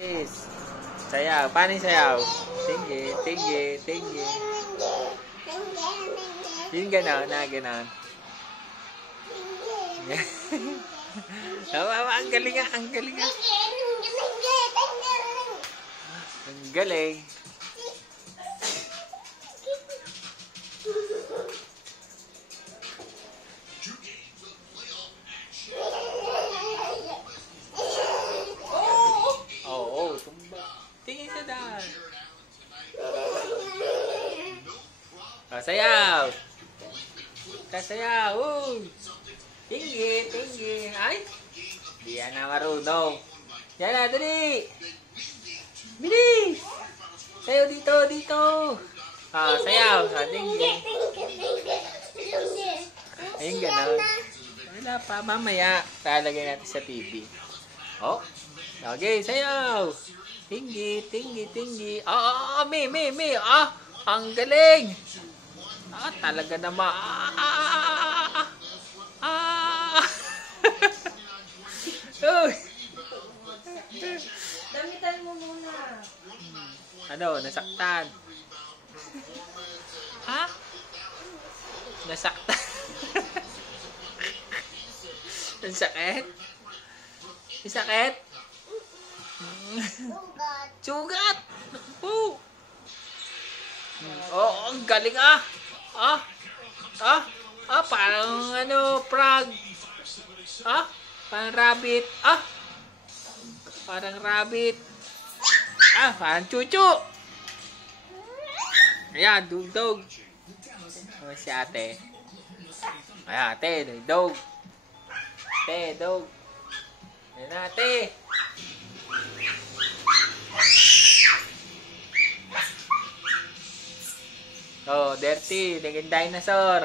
Please. Sayaw. Paano yung sayaw? Tinggi, tinggi, tinggi. Yung gano'n, gano'n. Ang galing nga, ang galing nga. Ang galing. Oo, tumba. Tingin sa daan. Sayaw. Sayaw. Tinggi, tinggi. Ay, di yan na marunong. Yan na, dali. Bilis. Sayaw dito, dito. Sayaw. Tinggi. Ayun, gano'n. Wala pa, mamaya. Talagay natin sa TV. Oh. Okay, sayaw. Tinggi, tinggi, tinggi. Me. Ang galing. Talaga naman. Damitan mo muna. Ano, nasaktan. Ha? Nasaktan. Ang sakit? Ang sakit? Sugat! Oh! Ang galing parang frog. Parang rabbit. Parang rabbit. Parang chuchu. Ayan, dugdog. Si ate. Ayan, ate, dugdog. Ate, dog. Ayan, ate. Oh, dirty. Naging dinosaur.